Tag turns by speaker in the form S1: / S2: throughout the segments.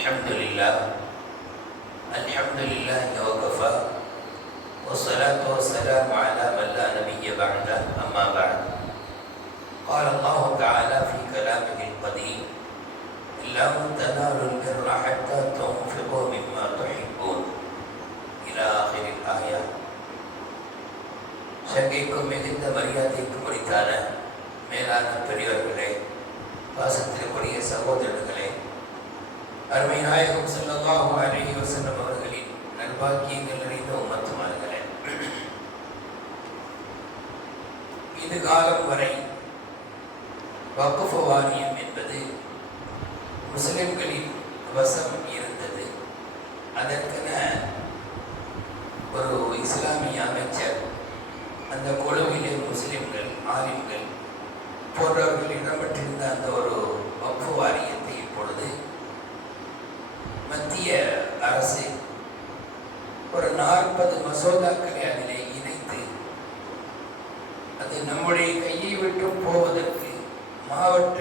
S1: الحمد لله الحمد لله وكفى والصلاة والسلام على من لا نبي بعده أما بعد قال الله تعالى في كلامه القديم لن تنالوا البر حتى تنفقوا مما تحبون إلى آخر الآية சங்கைக்கும் மிகுந்த மரியாதைக்கும் உரித்தான மேலான பெரியவர்களே பாசத்திற்குரிய சகோதரர்களே அருமை நாயகம் ஸல்லல்லாஹு அலைஹி வஸல்லம் அவர்களின் நல்பாக்கியங்கள் நிறைந்த உமத்துமார்களே இது காலம் வரை வக்குஃப வாரியம் என்பது முஸ்லிம்களின் வசம் இருந்தது. அதற்கென ஒரு இஸ்லாமிய அமைச்சர் அந்த குழுவிலே முஸ்லிம்கள் ஆலிம்கள் போன்றவர்கள் இடம்பெற்றிருந்த அந்த ஒரு வக்ஃபு வாரியத்தை இப்பொழுது மத்திய அரசு ஒரு நாற்பது மசோதாக்களை அதிலே இணைத்து அது நம்முடைய கையை விட்டு போவதற்கு மாவட்ட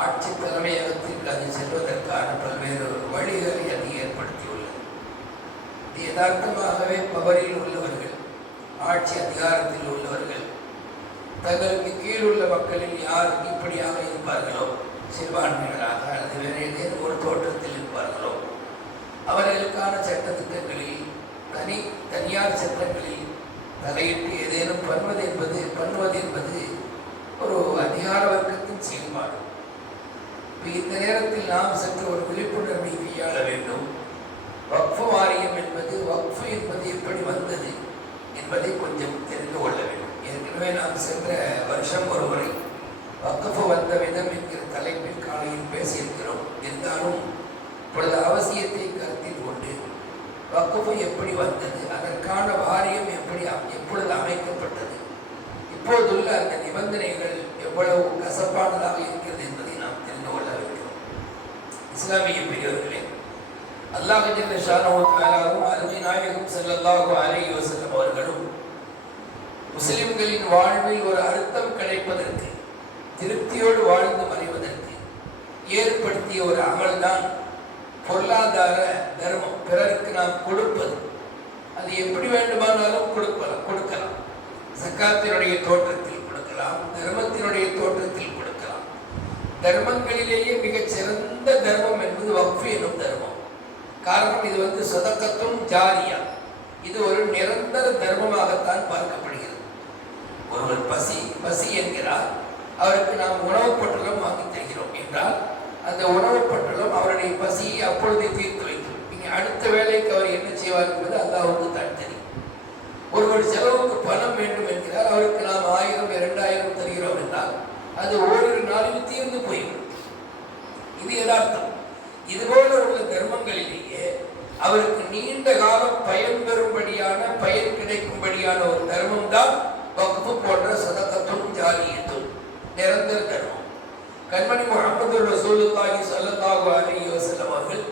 S1: ஆட்சி தலைமையகத்திற்கு அது செல்வதற்கான பல்வேறு வழிகளை அது ஏற்படுத்தியுள்ளது. இது யதார்த்தமாகவே பவரில் உள்ளவர்கள் ஆட்சி அதிகாரத்தில் உள்ளவர்கள் தங்களுக்கு கீழ் உள்ள மக்களில் யார் இப்படியாக இருப்பார்களோ சிறுபான்மைகளாக அல்லது வேறு ஏதேனும் ஒரு தோற்றத்தில் இருப்பார்களோ அவர்களுக்கான சட்டத்திட்டங்களில் தனி தனியார் சட்டங்களில் தலையிட்டு ஏதேனும் பண்ணுவது என்பது பண்ணுவது என்பது ஒரு அதிகார வர்க்கத்தின் செயல்பாடு. இப்போ இந்த நேரத்தில் நாம் சற்று ஒரு விழிப்புணர்வை கையாள வேண்டும். வக்ஃபு வாரியம் என்பது வக்ஃபு என்பது எப்படி வந்தது என்பதை கொஞ்சம் தெரிந்து கொள்ள வேண்டும். ஏற்கனவே நாம் சென்ற வருஷம் ஒரு முறை வந்த விதம் என்கிற தலைப்பில் காலையில் பேசியிருக்கிறோம். இருந்தாலும் இப்பொழுது அவசியத்தை கருத்தில் கொண்டு வக்ஃபு எப்படி வந்தது? அதற்கான வாரியம் எப்படி எப்பொழுது அமைக்கப்பட்டது? இப்போதுள்ள அந்த நிபந்தனைகள் எவ்வளவு கசப்பானதாக இருக்கிறது என்பதை நாம் தெரிந்து கொள்ள வேண்டும். இஸ்லாமிய பெரியவர்களே அல்லாஹ் ஜல்ல அருமை நாயகம் ஸல்லல்லாஹு அலை வஸல்லம் அவர்களும் முஸ்லிம்களின் வாழ்வில் ஒரு அர்த்தம் கிடைப்பதற்கு திருப்தியோடு வாழ்ந்து மறைவதற்கு ஏற்படுத்திய ஒரு அமல்தான் பொருளாதார தர்மம். பிறருக்கு நாம் கொடுப்பது. அது எப்படி வேண்டுமானாலும் கொடுக்கலாம் கொடுக்கலாம். சக்காத்தினுடைய தோற்றத்தில் கொடுக்கலாம் தர்மத்தினுடைய தோற்றத்தில் கொடுக்கலாம். தர்மங்களிலேயே மிகச் சிறந்த தர்மம் என்பது வக்ஃபு எனும் தர்மம். காரணம் இது வந்து சதக்கத்தும் ஜாரியா. இது ஒரு நிரந்தர தர்மமாகத்தான் பார்க்கப்படுகிறது. ஒருவர் பசி பசி என்கிறார். அவருக்கு நாம் உணவுப் பொட்டலம் வாங்கி தருகிறோம் என்றால் அந்த உணவு பொட்டலம் அவருடைய பசியை அப்பொழுதே தீர்த்து வைக்கும். இனி அடுத்த வேலைக்கு அவர் என்ன செய்வார் என்பது அல்லாவுக்கு தான் தெரியும். ஒருவர் செலவுக்கு பணம் வேண்டும் என்கிறார். அவருக்கு நாம் ஆயிரம் இரண்டாயிரம் தருகிறோம் என்றால் அது ஓரிரு நாளில் தீர்ந்து போய்விடும். இது யதார்த்தம். இதுபோல உள்ள தர்மங்களிலேயே அவருக்கு நீண்ட காலம் பயன் பெறும்படியான பயன் கிடைக்கும்படியான ஒரு தர்மம் தான் வகுப்பு போன்ற சதகத்தும் ஜாலியத்தும் நிரந்தர தர்மம் கண்மணி முகமது ரசூலுல்லாஹி ஸல்லல்லாஹு அலைஹி வஸல்லம் அவர்கள்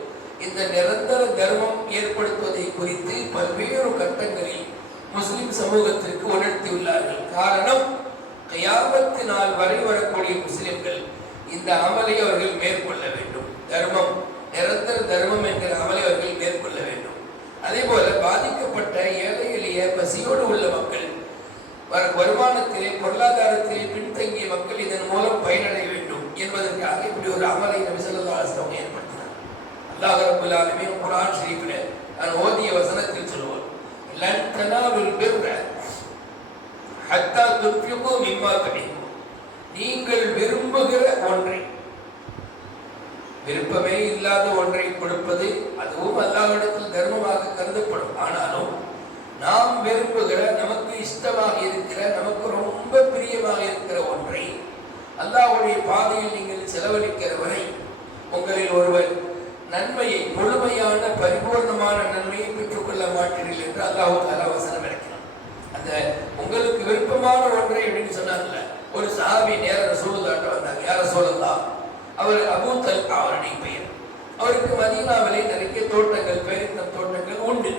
S1: இந்த நிரந்தர தர்மம் ஏற்படுத்துவதை குறித்து பல்வேறு கட்டங்களில் முஸ்லிம் சமூகத்திற்கு உணர்த்தியுள்ளார்கள். காரணம் கயாமத்து நாள் வரை வரக்கூடிய முஸ்லிம்கள் இந்த அமலை அவர்கள் மேற்கொள்ள வேண்டும். தர்மம் நிரந்தர தர்மம் என்கிற அமலை அவர்கள் மேற்கொள்ள வேண்டும். அதே போல பாதிக்கப்பட்ட ஏழை எளிய பசியோடு உள்ள மக்கள் வருமானத்திலே பொருளாதாரத்திலே பின் மக்கள் இதன் மூலம் பயனடைய வேண்டும் என்பதற்காக இப்படி ஒரு அமலை நபி ஸல்லல்லாஹு ஏற்படுத்தினார். அல்லாஹ் ரபுல்லாலுமே குரான் குர்ஆன் ஷரீஃபில் நான் ஓதிய வசனத்தில் சொல்லுவார் லன் தனாலுல் பிர்ர ஹத்தா துன்ஃபிகு மிம்மா கிடைக்கும் நீங்கள் விரும்புகிற ஒன்றை விருப்பமே இல்லாத ஒன்றை கொடுப்பது அதுவும் அல்லாவிடத்தில் தர்மமாக கருதப்படும். ஆனாலும் நாம் விரும்புகிற நமக்கு இஷ்டமாக இருக்கிற நமக்கு ரொம்ப பிரியமாக இருக்கிற ஒன்றை அல்லாவுடைய பாதையில் நீங்கள் செலவழிக்கிற வரை உங்களில் ஒருவர் நன்மையை முழுமையான பரிபூர்ணமான நன்மையை பெற்றுக்கொள்ள மாட்டீர்கள் என்று அல்லாஹ் தாலா வசனம் இருக்கிறான் அந்த உங்களுக்கு விருப்பமான ஒன்றை அப்படின்னு சொன்னாங்கல்ல. ஒரு சஹாபி நேர ரசூலுல்லாஹ்ட்ட வந்தாங்க. யார சொல்லலாம் அவர் அபு தல்கா அவருடைய பெயர். அவருக்கு மதீனாவிலே நிறைய தோட்டங்கள் பேரித்தம் தோட்டங்கள் உண்டு.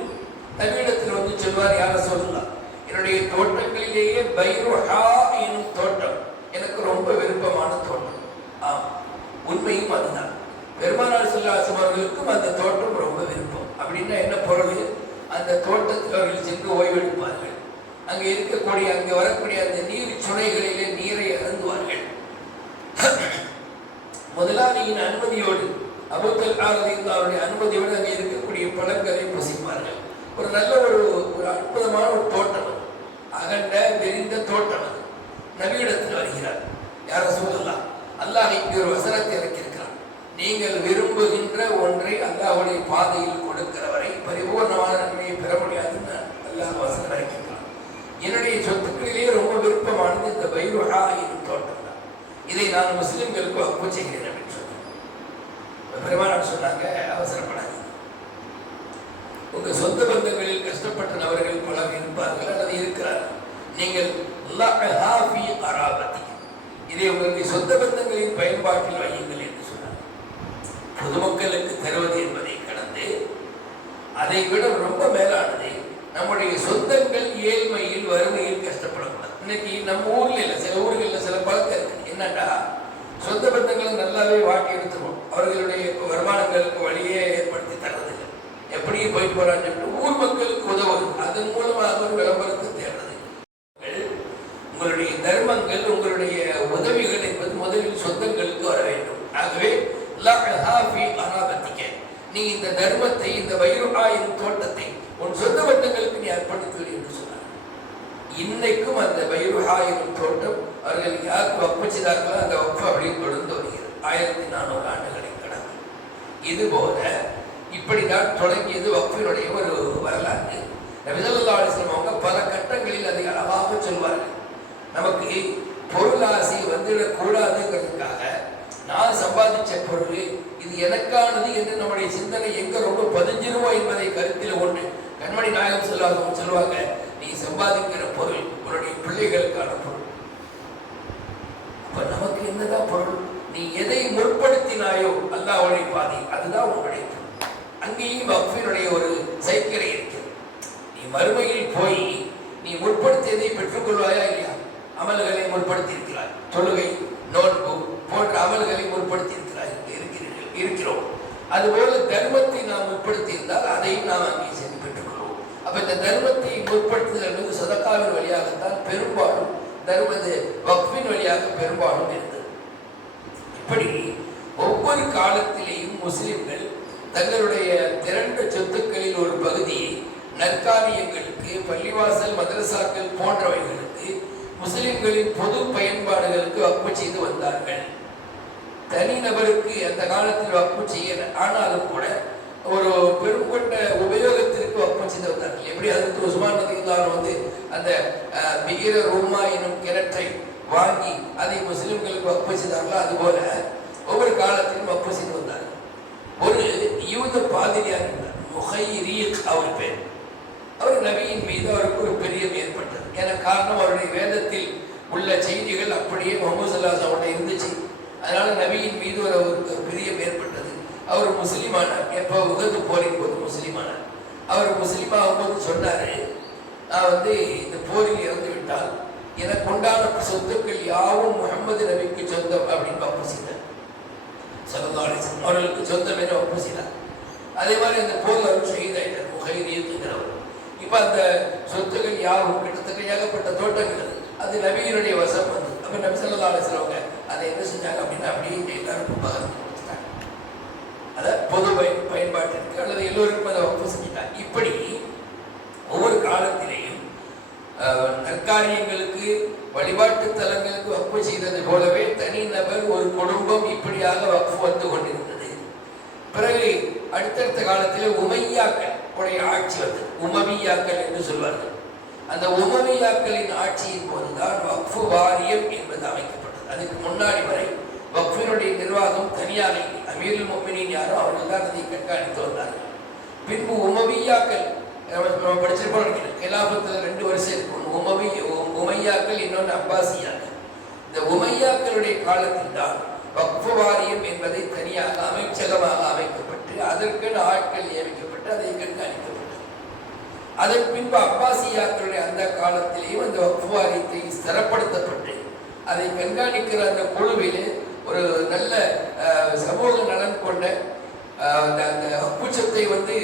S1: தமிழத்தில் வந்து சொல்வார் யார சொல்லலாம் என்னுடைய தோட்டங்களிலேயே பைருஹா எனும் தோட்டம் எனக்கு ரொம்ப விருப்பமான தோட்டம் ஆம் உண்மையும் அதுதான். பெருமானார் செல்லாசம் அவர்களுக்கும் அந்த தோட்டம் ரொம்ப விருப்பம். அப்படின்னா என்ன பொருள்? அந்த தோட்டத்தில் அவர்கள் சென்று ஓய்வெடுப்பார்கள். அங்கே இருக்கக்கூடிய அங்கே வரக்கூடிய அந்த நீர் சுனைகளிலே நீரை அருந்துவார்கள். முதலாளியின் அனுமதியோடு அபுத்தல் ஆரதிந்து அவருடைய அனுமதியோடு அங்கே இருக்கக்கூடிய பழங்களை புசிப்பார்கள். ஒரு நல்ல ஒரு ஒரு அற்புதமான ஒரு தோட்டம் அகண்ட விரிந்த தோட்டம் அது. வருகிறார். யார சொல்லலாம் அல்லாஹ் இங்கே ஒரு வசனத்தை இறக்கியிருக்கிறான். நீங்கள் விரும்புகின்ற ஒன்றை அல்லாஹுடைய பாதையில் கொடுக்கிறவரை பரிபூர்ணமான நன்மையை பெற முடியாதுன்னு அல்லாஹ் வசனம் இறக்கியிருக்கிறான். என்னுடைய சொத்துக்களிலேயே ரொம்ப விருப்பமானது இந்த பைருஹா என்னும் தோட்டம் தான். இதை நான் முஸ்லிம்களுக்கு அப்பு செய்கிறேன் அப்படின்னு சொன்னேன் பெருமானார் சொன்னாங்க அவசரப்படாது உங்கள் சொந்த பந்தங்களில் கஷ்டப்பட்ட நபர்கள் பலர் இருப்பார்கள் அல்லது இருக்கிறார்கள். நீங்கள் லஅஹா இதை உங்களுக்கு சொந்த பந்தங்களின் பயன்பாட்டில் வையுங்கள் என்று சொன்னார். பொதுமக்களுக்கு தருவது என்பதை கடந்து அதை விட ரொம்ப மேலானது நம்முடைய சொந்தங்கள் ஏழ்மையில் வறுமையில் கஷ்டப்படக்கூடாது. இன்னைக்கு நம்ம ஊர்ல இல்லை சில ஊர்களில் சில பழக்கம் இருக்கு. என்னண்டா சொந்த பந்தங்களை நல்லாவே வாட்டி எடுத்துருவோம். அவர்களுடைய வருமானங்களுக்கு வழியே ஏற்படுத்தி தர்றதில்லை. எப்படி போயிட்டு போறான்னு நீ இந்த தர்மத்தை இந்த வயிறுகாயின் தோட்டத்தை உன் சொந்த பந்தங்களுக்கு நீ அர்ப்பணித்து என்று சொன்னார். இன்னைக்கும் அந்த வயிறுகாயின் தோட்டம் அவர்கள் யாருக்கு ஒப்பச்சிதார்களோ அந்த வப்பு அப்படியே தொடர்ந்து வருகிறது. ஆயிரத்தி நானூறு ஆண்டுகளை கடந்து இது போல இப்படிதான் தொடங்கியது வக்ஃபினுடைய ஒரு வரலாறு. நபிசல்லா அவங்க பல கட்டங்களில் அதை அழகாக சொல்வார்கள். நமக்கு பொருளாசை வந்துடக்கூடாதுங்கிறதுக்காக நான் சம்பாதிச்ச பொருள் இது எனக்கானது என்று நம்முடைய சிந்தனை எங்க ரொம்ப பதிஞ்சிருவோம் என்பதை கருத்தில் ஒன்று கண்மணி நாயகம் சொல்லாதவங்க சொல்லுவாங்க நீ சம்பாதிக்கிற பொருள் உன்னுடைய பிள்ளைகளுக்கான பொருள். அப்ப நமக்கு என்னதான் பொருள்? நீ எதை முற்படுத்தினாயோ அல்லாவுடைய பாதி அதுதான் உன்னுடைய அங்கேயும் வக்ஃபினுடைய ஒரு சைக்கிளை இருக்கிறது நீ மறுமையில் போய் நீ முற்படுத்தியதை பெற்றுக்கொள்வாயா இல்லையா? அமல்களை முற்படுத்தி இருக்கிறாய் தொழுகை நோன்பு போன்ற அமல்களை முற்படுத்தி இருக்கிறாய் இருக்கிறீர்கள் இருக்கிறோம் அதுபோல தர்மத்தை நாம் முற்படுத்தி இருந்தால் அதையும் நாம் அங்கே சென்று பெற்றுக்கொள்வோம் அப்ப இந்த தர்மத்தை முற்படுத்துதல் என்பது சதக்காவின் வழியாகத்தான் பெரும்பாலும் தருவது வக்ஃபின் வழியாக பெரும்பாலும் இருந்தது. இப்படி ஒவ்வொரு காலத்திலேயும் முஸ்லிம்கள் தங்களுடைய திரண்ட சொத்துக்களில் ஒரு பகுதியை நற்காரியங்களுக்கு பள்ளிவாசல் மதரசாக்கள் போன்றவைகளுக்கு முஸ்லிம்களின் பொது பயன்பாடுகளுக்கு வக்பு செய்து வந்தார்கள். தனிநபருக்கு அந்த காலத்தில் வக்பு செய்ய ஆனாலும் கூட ஒரு பெருங்கொண்ட உபயோகத்திற்கு வக்ஃபு செய்தவர்கள் எப்படி அதுக்கு உஸ்மான் நதிகளார் வந்து அந்த அஹ், ரூமா எனும் கிணற்றை வாங்கி அதை முஸ்லிம்களுக்கு வக்ஃபு செய்தார்களோ அதுபோல ஒவ்வொரு காலத்திலும் வக்ஃபு செய்து வந்தார்கள் ஒரு யூத பாதிரியார் இருந்தார். முஹைரீக் அவர் பேர். அவர் நபியின் மீது அவருக்கு ஒரு பெரியம் ஏற்பட்டது. என காரணம் அவருடைய வேதத்தில் உள்ள செய்திகள் அப்படியே முகமது சல்லாஸ் அவருடைய இருந்துச்சு. அதனால நபியின் மீது ஒரு அவருக்கு ஏற்பட்டது. அவர் முஸ்லிமானார் எப்போ உகந்து போரின் போது முஸ்லிமானார் அவர் முஸ்லீம் ஆகும்போது சொன்னார் நான் வந்து இந்த போரில் இறந்து விட்டால் எனக்கு உண்டான சொத்துக்கள் யாவும் முகமது நபிக்கு சொந்தம் அப்படின்னு வாபஸ் செய்தார் சல்லல்லாஹு அவர்களுக்கு சொந்தம் என ஒப்புசினார் அதே மாதிரி அந்த போர்ல அவர் ஷஹீதாயிட்டார் முஹைரியத்துங்கிறவர் இப்போ அந்த சொத்துக்கள் யாரும் கிட்டத்தட்ட ஏகப்பட்ட தோட்டங்கள். அது. நபியினுடைய வசம் வந்து. அப்போ நபி ஸல்லல்லாஹு அலைஹி அவங்க அதை என்ன செஞ்சாங்க அப்படின்னா அப்படியே எல்லாருக்கும் பகிர்ந்து கொடுத்துட்டாங்க பொது பயன் பயன்பாட்டிற்கு அல்லது எல்லோருக்கும் அதை வகுப்பு செஞ்சுட்டாங்க இப்படி ஒவ்வொரு காலத்திலேயும் நற்காரியங்களுக்கு வழிபாட்டு தலங்களுக்கு வகுப்பு செய்தது போலவே தனி நபர் ஒரு குடும்பம் இப்படியாக வகுப்பு வந்து கொண்டிருந்தது. பிறகு அடுத்தடுத்த காலத்தில் உமையாக்கள் உடைய ஆட்சி வந்தது உமவியாக்கள் என்று சொல்வார்கள். அந்த உமவியாக்களின் ஆட்சியின் போதுதான் வக்ஃபு வாரியம் என்பது அமைக்கப்பட்டது. அதுக்கு முன்னாடி வரை வக்ஃபினுடைய நிர்வாகம் தனியாக இல்லை அமீரில் மொமினின் யாரோ அவர்கள் தான் அதை கண்காணித்து வந்தார்கள். பின்பு உமவியாக்கள் நம்ம படிச்சிருப்போம் நினைக்கிறேன் ரெண்டு வருஷம் இருக்கும். ஒன்று உமவி உ- உமையாக்கள் இன்னொன்று அப்பாசியாக்கள். இந்த உமையாக்களுடைய காலத்தில் தான் வக்ஃபு வாரியம் என்பதை தனியாக அமைச்சகமாக அமைக்கப்பட்டு அதற்கென ஆட்கள் நியமிக்கப்பட்டு அதை கண்காணிக்கப்பட்டது. அதன் பின்பு அப்பாசியாக்களுடைய அந்த காலத்திலேயும் அந்த வக்ஃபு வாரியத்தை ஸ்திரப்படுத்தப்பட்டு அதை கண்காணிக்கிற அந்த குழுவிலே ஒரு நல்ல சமூக நலன் கொண்ட அந்த கூச்சத்தை வந்து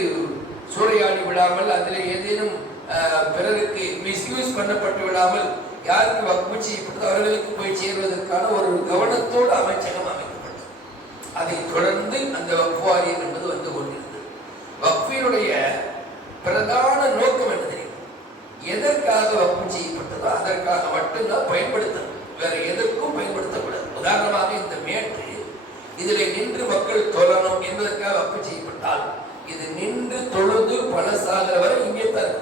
S1: சூறையாடி விடாமல் அதில் ஏதேனும் பிறருக்கு மிஸ்யூஸ் பண்ணப்பட்டு விடாமல் யாருக்கு வக்குச்சி அவர்களுக்கு போய் சேர்வதற்கான ஒரு கவனத்தோடு அமைச்சகம் அமைக்கப்பட்டது. அதை தொடர்ந்து அந்த வக்ஃபு வாரியம் என்பது வந்து கொண்டிருந்தது. வக்ஃபினுடைய பிரதான நோக்கம் என்ன தெரியும்? எதற்காக வக்ஃபு செய்யப்பட்டதோ அதற்காக மட்டும்தான் பயன்படுத்தணும். வேற எதற்கும் பயன்படுத்தக்கூடாது. உதாரணமாக இதில் நின்று மக்கள் தொழணும் என்பதற்காக வக்ஃபு செய்யப்பட்டால் இது நின்று தொழுது பழசாகிற வரை இங்கே தான்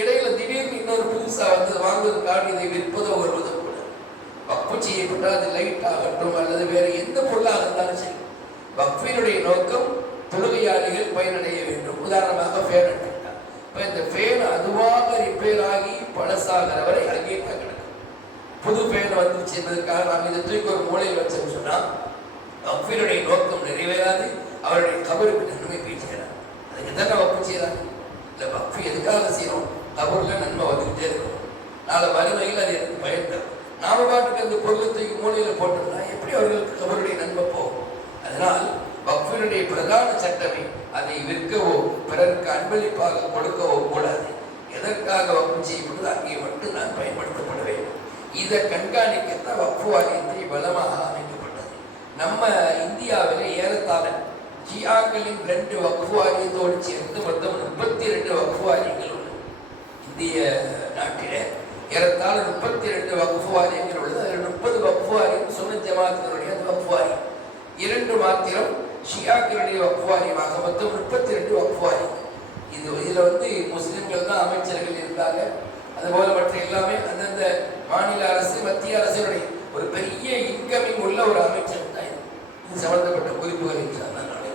S1: இடையில திடீர்னு இன்னொரு புதுசா வந்து வாங்குவதற்காக இதை விற்பதோ வருவதோ கூட. வக்ஃபு செய்யப்பட்டால் அது லைட் ஆகட்டும் அல்லது வேற எந்த பொருளாக இருந்தாலும் சரி. வக்ஃபினுடைய நோக்கம் தொழுகையாளிகள் பயனடைய வேண்டும். உதாரணமாக ஃபேன் எடுத்துக்கிட்டால். இப்போ இந்த ஃபேன் அதுவாக ரிப்பேர் ஆகி பழசாகிற வரை அங்கேயே தான் கிடக்கும். புது ஃபேன் வந்துச்சு என்பதற்காக நாம் இதை தூக்கி ஒரு மூலையில் வச்சோம்னு சொன்னால் வக்ஃபினுடைய நோக்கம் நிறைவேறாது அவருடைய கபருக்கு நன்மை பேசுகிறார் அதுக்கு தானே வப்பு செய்கிறாங்க இல்லை வப்பு எதுக்காக செய்யணும் கபூரில் நன்மை வந்துக்கிட்டே இருக்கும். நாளை மறுமையில் அது எனக்கு பயன் நாம பாட்டுக்கு அந்த பொருளை தூக்கி மூலையில் போட்டோம்னா எப்படி அவர்களுக்கு கபருடைய நன்மை போகும்? அதனால் வக்ஃபினுடைய பிரதான சட்டமே அதை விற்கவோ பிறருக்கு அன்பளிப்பாக கொடுக்கவோ கூடாது. எதற்காக வக்ஃபு செய்யப்படுது அங்கே மட்டும் நான் பயன்படுத்தப்பட வேண்டும். இதை கண்காணிக்கத்தான் வக்ஃபு வாரியத்தை பலமாக அமைக்கப்பட்டது நம்ம இந்தியாவில் ஏறத்தாழ ஜியாக்களின் ரெண்டு வக்ஃபு வாரியத்தோடு சேர்ந்து மொத்தம் முப்பத்தி ரெண்டு வக்ஃபு வாரியங்கள் உள்ளது. இந்திய நாட்டிலே ஏறத்தாழ முப்பத்தி ரெண்டு வக்ஃபு வாரியங்கள் உள்ளது. அதில் முப்பது வக்ஃபு வாரியம் சுன்ன ஜமாத்தினுடைய வக்ஃபு வாரியம் இரண்டு மாத்திரம் ஷியாக்களுடைய வக்ஃபு வாரியமாக மொத்தம் முப்பத்தி ரெண்டு வக்ஃபு வாரியம் இது இதில் வந்து முஸ்லிம்கள் தான் அமைச்சர்கள் இருந்தாங்க. அதுபோல மற்ற எல்லாமே அந்தந்த மாநில அரசு மத்திய அரசினுடைய ஒரு பெரிய இன்கமிங் உள்ள ஒரு அமைச்சர். சம்பந்தப்பட்ட குறிப்புகளை நான் நாளை